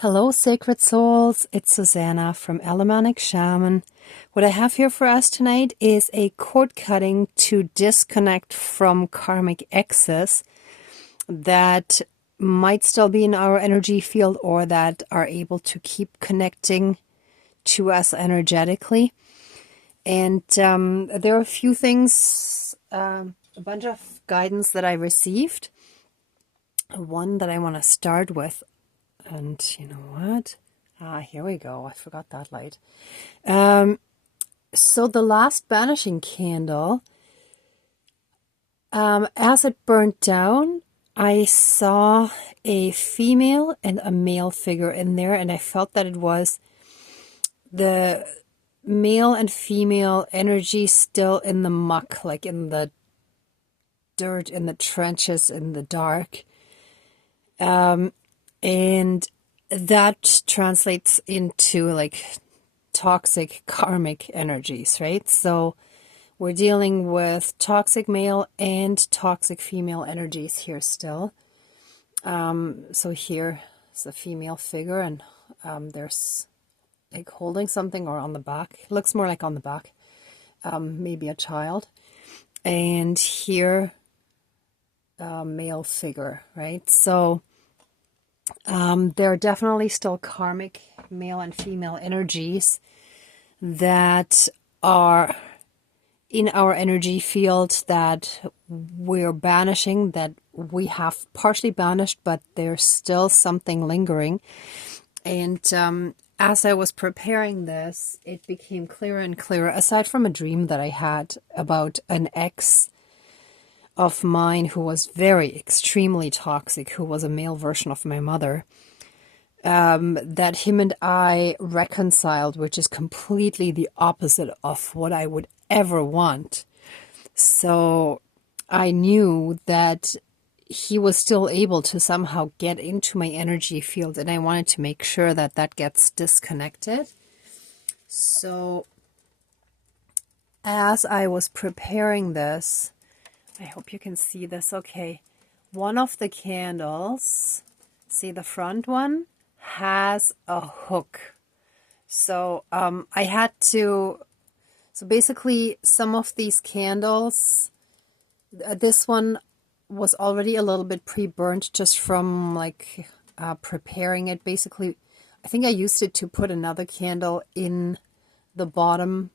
Hello, sacred souls. It's Susanna from Alamanic Shaman. What I have here for us tonight is a cord cutting to disconnect from karmic exes that might still be in our energy field or that are able to keep connecting to us energetically. And there are a few things, a bunch of guidance that I received. One that I want to start with. And you know what? Here we go. I forgot that light. So the last banishing candle, as it burnt down, I saw a female and a male figure in there, and I felt that it was the male and female energy still in the muck, like in the dirt, in the trenches, in the dark. And that translates into like toxic karmic energies, right? So we're dealing with toxic male and toxic female energies here still. So here is a female figure, and there's like holding something or on the back. It looks more like on the back, maybe a child. And here, male figure, right? So there are definitely still karmic male and female energies that are in our energy field that we're banishing, that we have partially banished, but there's still something lingering. And as I was preparing this, it became clearer and clearer, aside from a dream that I had about an ex of mine who was very extremely toxic, who was a male version of my mother, that him and I reconciled, which is completely the opposite of what I would ever want. So I knew that he was still able to somehow get into my energy field, and I wanted to make sure that that gets disconnected. So as I was preparing this, I hope you can see this okay. One of the candles, see the front one, has a hook. So I had to, so basically some of these candles, this one was already a little bit pre-burnt just from like preparing it. Basically, I think I used it to put another candle in the bottom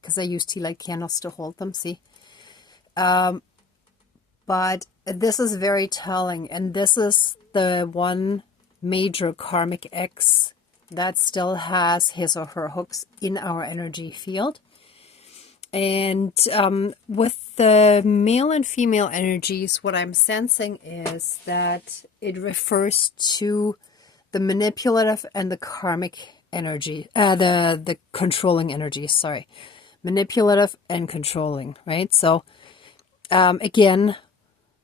because I used tea light candles to hold them, see? But this is very telling, and this is the one major karmic ex that still has his or her hooks in our energy field. And with the male and female energies, what I'm sensing is that it refers to the manipulative and the karmic energy, the controlling energies, sorry. Manipulative and controlling, right? So again,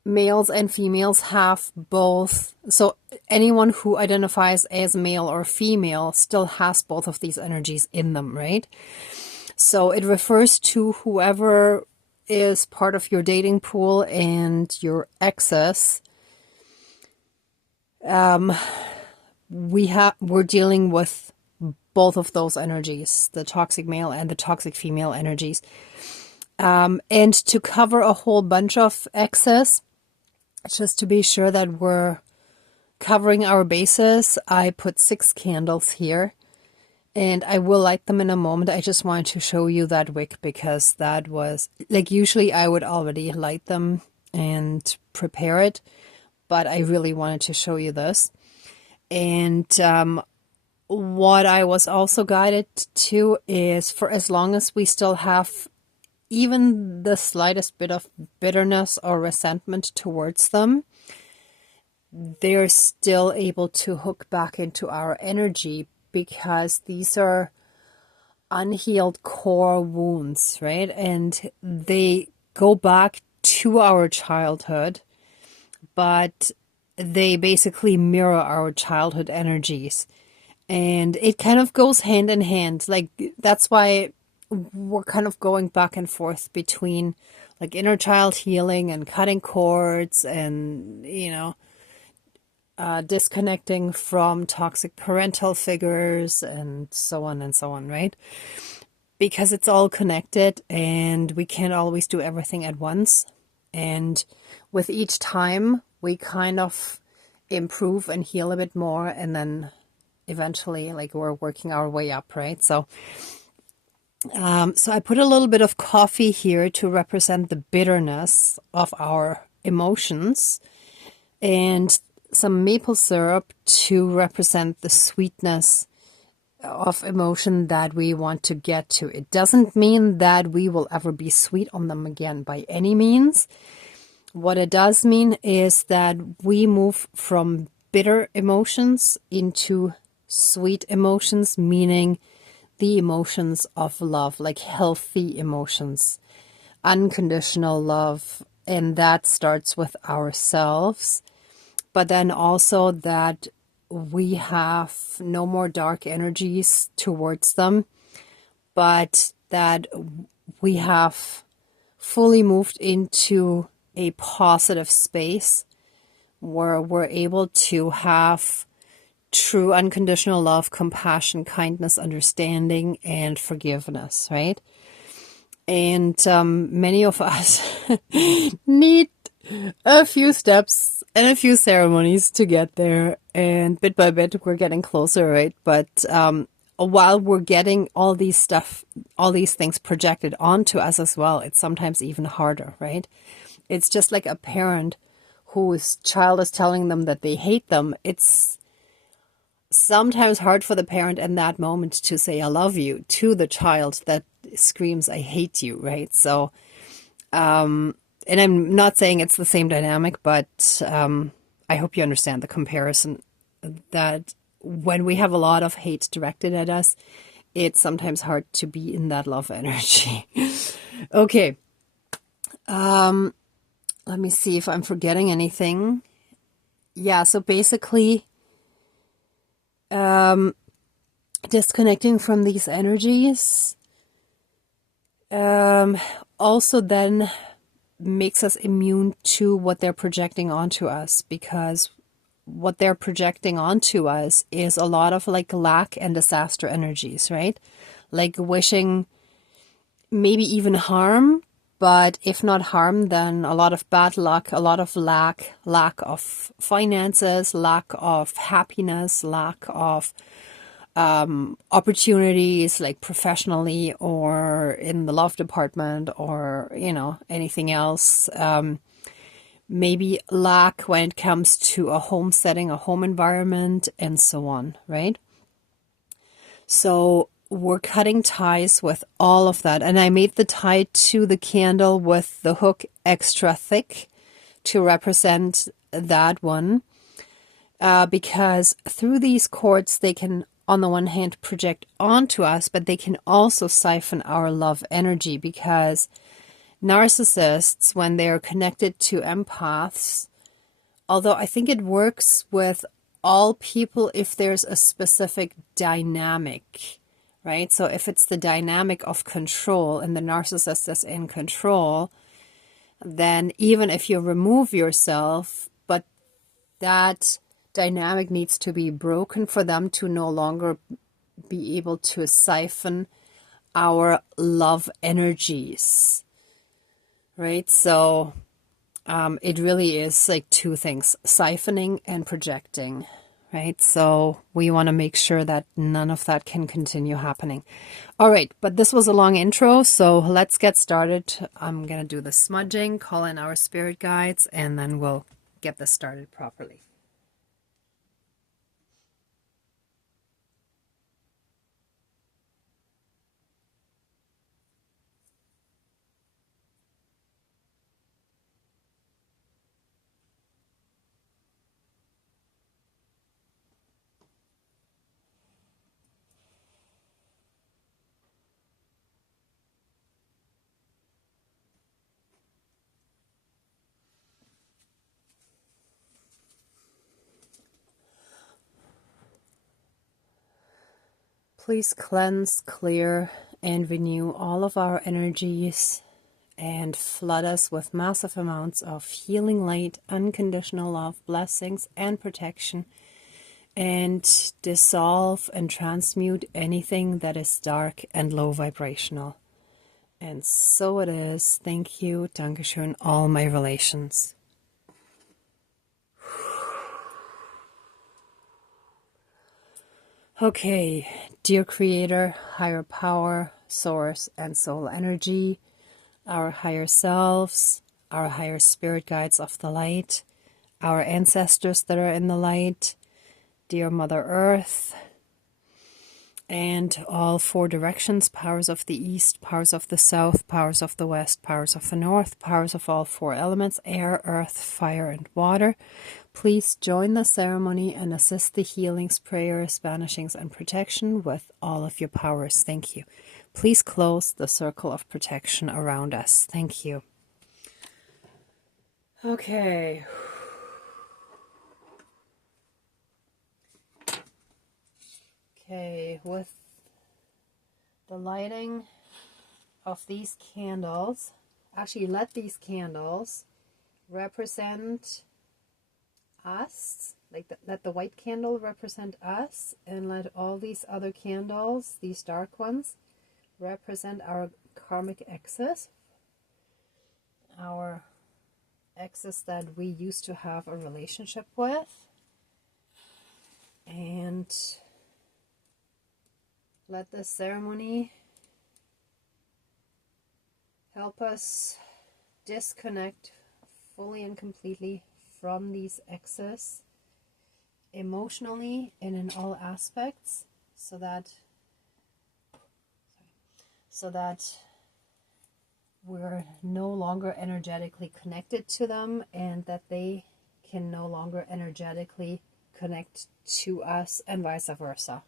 males and females have both. So anyone who identifies as male or female still has both of these energies in them, right? So it refers to whoever is part of your dating pool and your exes. We're dealing with both of those energies, the toxic male and the toxic female energies. And to cover a whole bunch of exes, just to be sure that we're covering our bases, I put 6 candles here, and I will light them in a moment. I just wanted to show you that wick because that was, like, usually I would already light them and prepare it, but I really wanted to show you this. And what I was also guided to is, for as long as we still have even the slightest bit of bitterness or resentment towards them, they're still able to hook back into our energy because these are unhealed core wounds, right? And they go back to our childhood, but they basically mirror our childhood energies. And it kind of goes hand in hand. Like, that's why we're kind of going back and forth between like inner child healing and cutting cords and, you know, disconnecting from toxic parental figures and so on, right? Because it's all connected and we can't always do everything at once. And with each time, we kind of improve and heal a bit more. And then eventually, like, we're working our way up, right? So I put a little bit of coffee here to represent the bitterness of our emotions, and some maple syrup to represent the sweetness of emotion that we want to get to. It doesn't mean that we will ever be sweet on them again by any means. What it does mean is that we move from bitter emotions into sweet emotions, meaning the emotions of love, like healthy emotions, unconditional love. And that starts with ourselves. But then also that we have no more dark energies towards them, but that we have fully moved into a positive space where we're able to have true unconditional love, compassion, kindness, understanding, and forgiveness, right? And many of us need a few steps and a few ceremonies to get there. And bit by bit, we're getting closer, right? But while we're getting all these things projected onto us as well, it's sometimes even harder, right? It's just like a parent whose child is telling them that they hate them. It's sometimes hard for the parent in that moment to say I love you to the child that screams I hate you, right? So and I'm not saying it's the same dynamic, but I hope you understand the comparison, that when we have a lot of hate directed at us, it's sometimes hard to be in that love energy. Okay. Let me see if I'm forgetting anything. Yeah, so basically, disconnecting from these energies also then makes us immune to what they're projecting onto us, because what they're projecting onto us is a lot of like lack and disaster energies, right? Like wishing maybe even harm, but if not harm, then a lot of bad luck, a lot of lack of finances, lack of happiness, lack of opportunities, like professionally or in the love department or, anything else. Maybe lack when it comes to a home setting, a home environment, and so on, right? So we're cutting ties with all of that. And I made the tie to the candle with the hook extra thick to represent that one. Because through these cords, they can, on the one hand, project onto us, but they can also siphon our love energy, because narcissists, when they're connected to empaths, although I think it works with all people if there's a specific dynamic, right? So if it's the dynamic of control and the narcissist is in control, then even if you remove yourself, but that dynamic needs to be broken for them to no longer be able to siphon our love energies, right? So it really is like two things, siphoning and projecting, right? So we want to make sure that none of that can continue happening. All right, but this was a long intro, so let's get started. I'm going to do the smudging, call in our spirit guides, and then we'll get this started properly. Please cleanse, clear, and renew all of our energies and flood us with massive amounts of healing light, unconditional love, blessings, and protection, and dissolve and transmute anything that is dark and low vibrational. And so it is. Thank you. Dankeschön, all my relations. Okay, dear Creator, higher power, source, and soul energy, our higher selves, our higher spirit guides of the light, our ancestors that are in the light, dear Mother Earth, and all four directions, powers of the east, powers of the south, powers of the west, powers of the north, powers of all four elements, air, earth, fire, and water. Please join the ceremony and assist the healings, prayers, banishings, and protection with all of your powers. Thank you. Please close the circle of protection around us. Thank you. Okay. Okay, with the lighting of these candles, actually let these candles represent us, like let the white candle represent us, and let all these other candles, these dark ones, represent our karmic exes, our exes that we used to have a relationship with, and let this ceremony help us disconnect fully and completely from these exes emotionally and in all aspects, so that we're no longer energetically connected to them, and that they can no longer energetically connect to us, and vice versa.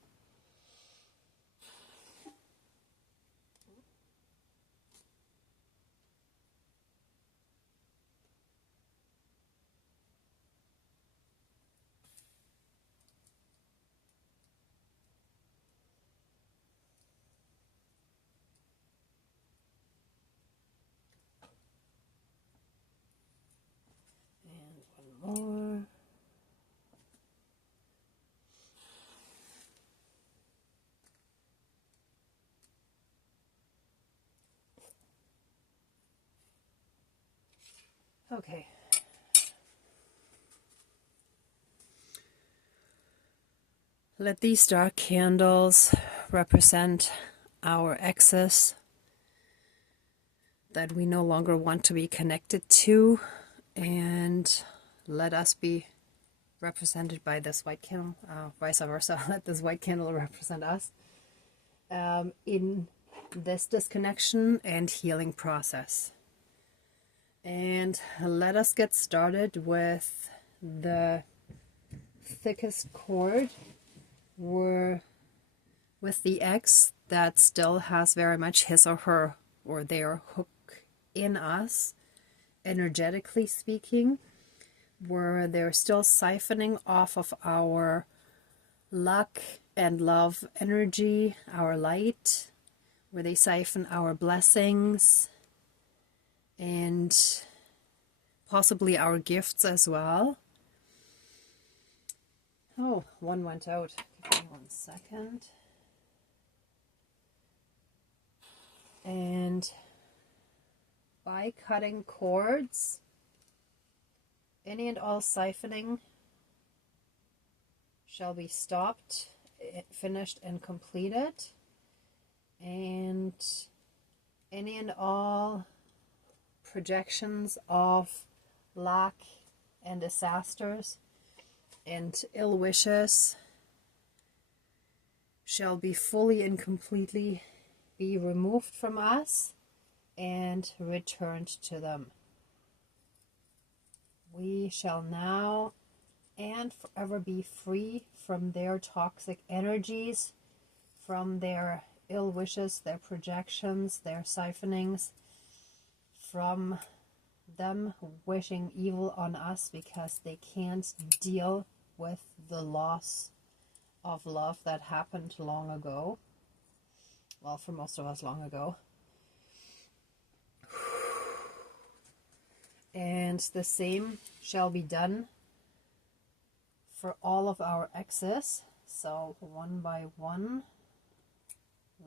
And one more. Okay. Let these dark candles represent our exes that we no longer want to be connected to, and let us be represented by this white candle, vice versa. Let this white candle represent us in this disconnection and healing process. And let us get started with the thickest cord, with the ex that still has very much his or her or their hook in us, energetically speaking, where they're still siphoning off of our luck and love energy, our light, where they siphon our blessings and possibly our gifts as well. Oh, one went out. Give me 1 second. And by cutting cords, any and all siphoning shall be stopped, finished, and completed. And any and all projections of lack and disasters and ill wishes shall be fully and completely be removed from us and returned to them. We shall now and forever be free from their toxic energies, from their ill wishes, their projections, their siphonings, from them wishing evil on us because they can't deal with the loss of love that happened long ago. Well, for most of us, long ago. And the same shall be done for all of our exes. So one by one,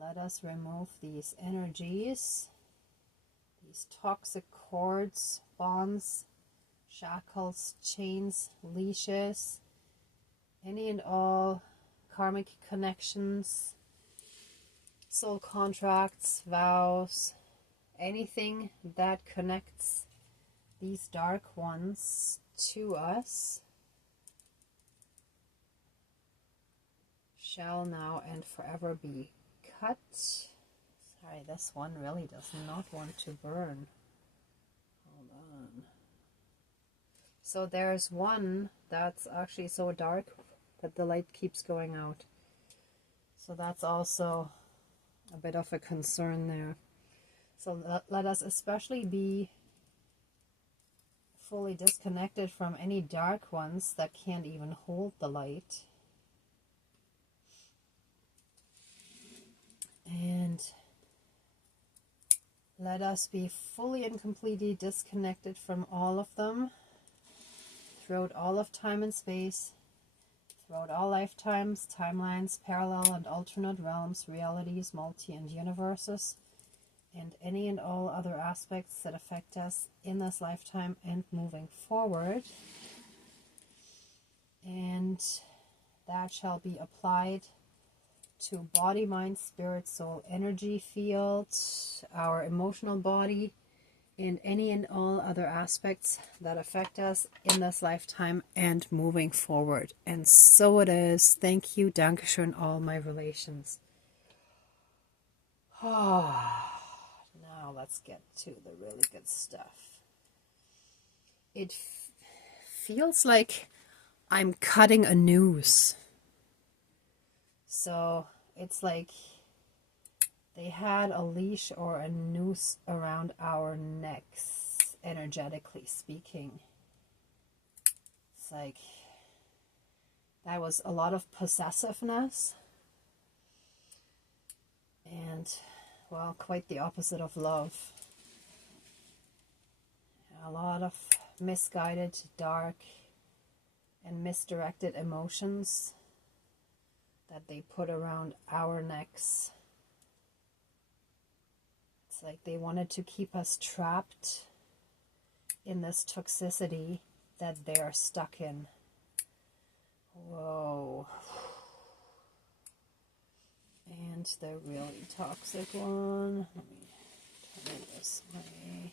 let us remove these energies, these toxic cords, bonds, shackles, chains, leashes, any and all karmic connections, soul contracts, vows, anything that connects these dark ones to us shall now and forever be cut. Sorry, this one really does not want to burn. Hold on. So there's one that's actually so dark that the light keeps going out. So that's also a bit of a concern there. So let us especially be fully disconnected from any dark ones that can't even hold the light. And let us be fully and completely disconnected from all of them throughout all of time and space, throughout all lifetimes, timelines, parallel and alternate realms, realities, multi and universes, and any and all other aspects that affect us in this lifetime and moving forward. And that shall be applied to body, mind, spirit, soul, energy field, our emotional body, and any and all other aspects that affect us in this lifetime and moving forward. And so it is. Thank you, Dankeschön, all my relations. Now let's get to the really good stuff. It feels like I'm cutting a noose. So it's like they had a leash or a noose around our necks, energetically speaking. It's like that was a lot of possessiveness and, well, quite the opposite of love. A lot of misguided, dark, and misdirected emotions that they put around our necks. It's like they wanted to keep us trapped in this toxicity that they're stuck in. Whoa. And the really toxic one. Let me turn it this way.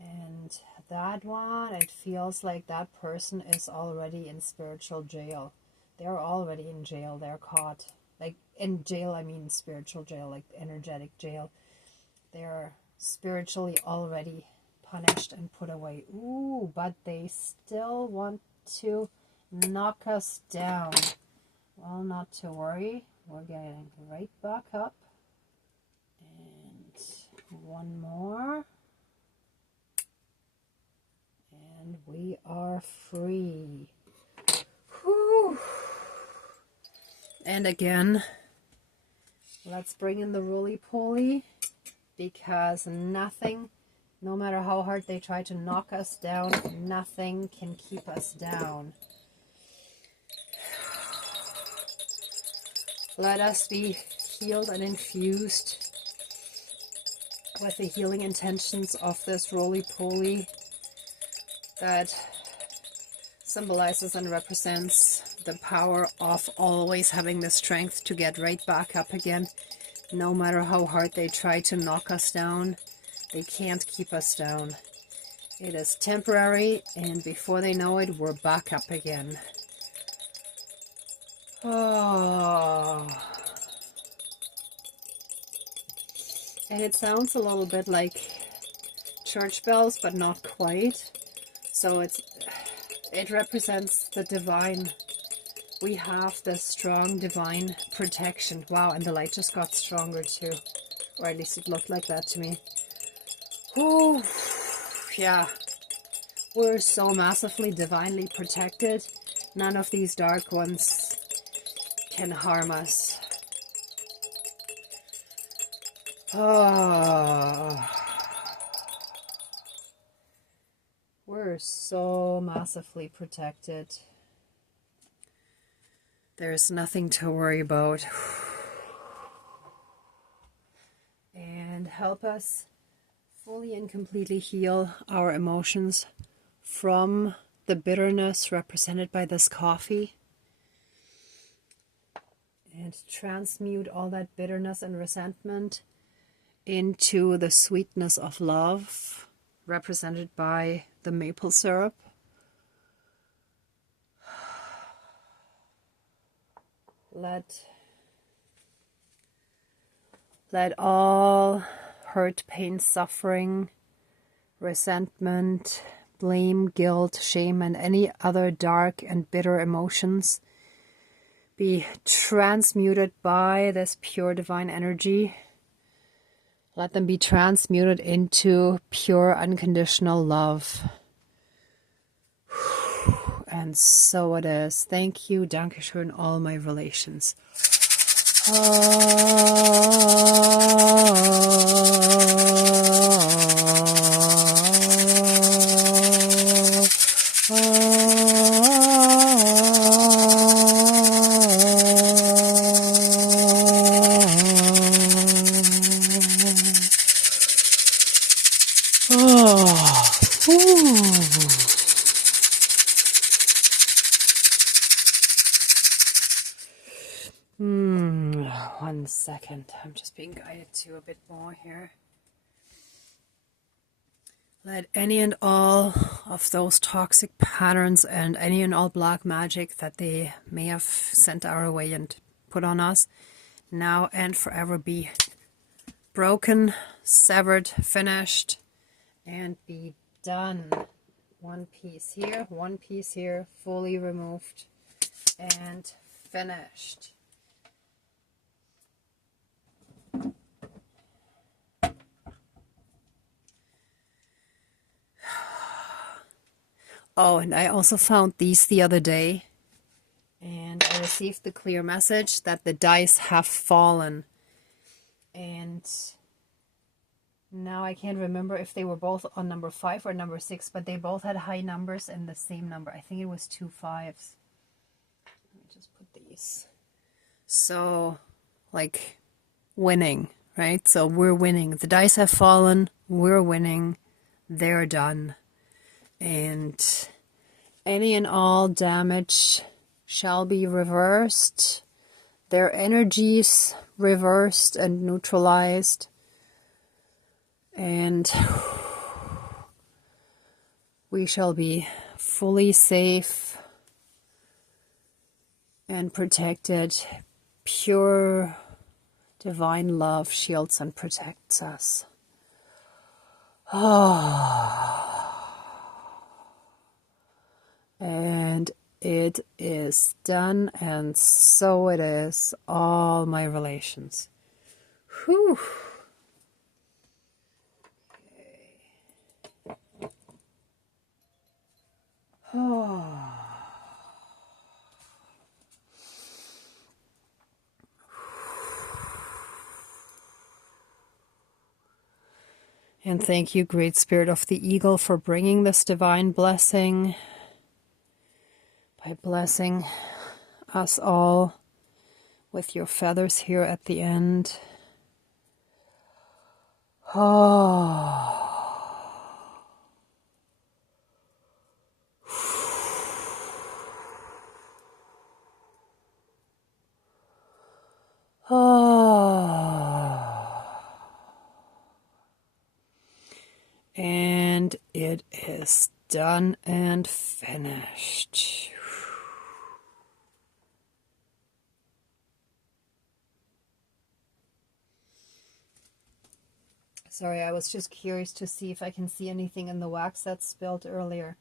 And that one, it feels like that person is already in spiritual jail. They're already in jail. They're caught. Like, in jail, I mean spiritual jail, like energetic jail. They're spiritually already punished and put away. Ooh, but they still want to knock us down. Well, not to worry. We're getting right back up. And one more. And we are free. Whew. And again, let's bring in the roly-poly, because nothing, no matter how hard they try to knock us down, nothing can keep us down. Let us be healed and infused with the healing intentions of this roly-poly that symbolizes and represents the power of always having the strength to get right back up again. No matter how hard they try to knock us down, they can't keep us down. It is temporary, and before they know it, we're back up again. Oh. And it sounds a little bit like church bells, but not quite. So it represents the divine. We have this strong divine protection. Wow, and the light just got stronger too. Or at least it looked like that to me. Ooh, yeah. We're so massively divinely protected. None of these dark ones can harm us. Oh. We're so massively protected. There's nothing to worry about. And help us fully and completely heal our emotions from the bitterness represented by this coffee. And transmute all that bitterness and resentment into the sweetness of love represented by the maple syrup. Let all hurt, pain, suffering, resentment, blame, guilt, shame, and any other dark and bitter emotions be transmuted by this pure divine energy. Let them be transmuted into pure unconditional love. And so it is. Thank you, Dankeschön, all my relations. One second, I'm just being guided to a bit more here. Let any and all of those toxic patterns and any and all black magic that they may have sent our way and put on us now and forever be broken, severed, finished, and be done. One piece here, fully removed and finished. Oh, and I also found these the other day, and I received the clear message that the dice have fallen. And now I can't remember if they were both on number 5 or number 6, but they both had high numbers and the same number. I think it was 2 5s. Let me just put these. So, like, winning, right? So we're winning. The dice have fallen. We're winning. They're done. And any and all damage shall be reversed. Their energies reversed and neutralized. And we shall be fully safe and protected. Pure divine love shields and protects us. And it is done, and so it is, all my relations. Whew. Okay. And thank you, Great Spirit of the Eagle, for bringing this divine blessing. By blessing us all with your feathers here at the end. And it is done and finished. Sorry, I was just curious to see if I can see anything in the wax that's spilled earlier.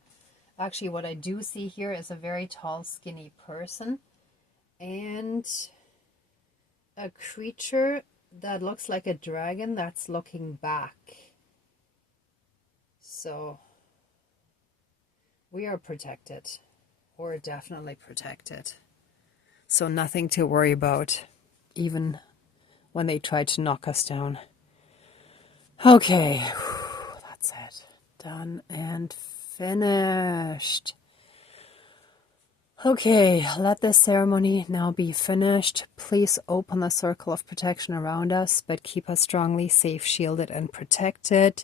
Actually, what I do see here is a very tall, skinny person and a creature that looks like a dragon that's looking back. So we are protected. We're definitely protected. So nothing to worry about, even when they try to knock us down. Okay, that's it. Done and finished. Okay, let this ceremony now be finished. Please open the circle of protection around us, but keep us strongly safe, shielded, and protected.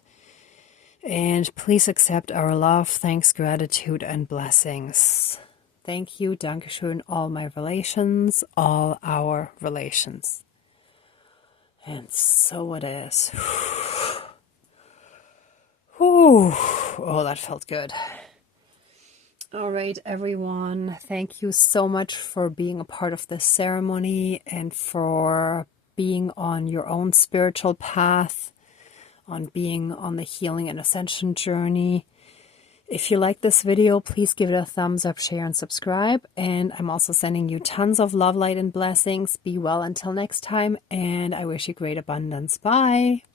And please accept our love, thanks, gratitude, and blessings. Thank you, Dankeschön, all my relations, all our relations. And so it is. Whew. Oh, that felt good. All right, everyone. Thank you so much for being a part of this ceremony and for being on your own spiritual path, on being on the healing and ascension journey. If you like this video, please give it a thumbs up, share, and subscribe. And I'm also sending you tons of love, light, and blessings. Be well until next time, and I wish you great abundance. Bye.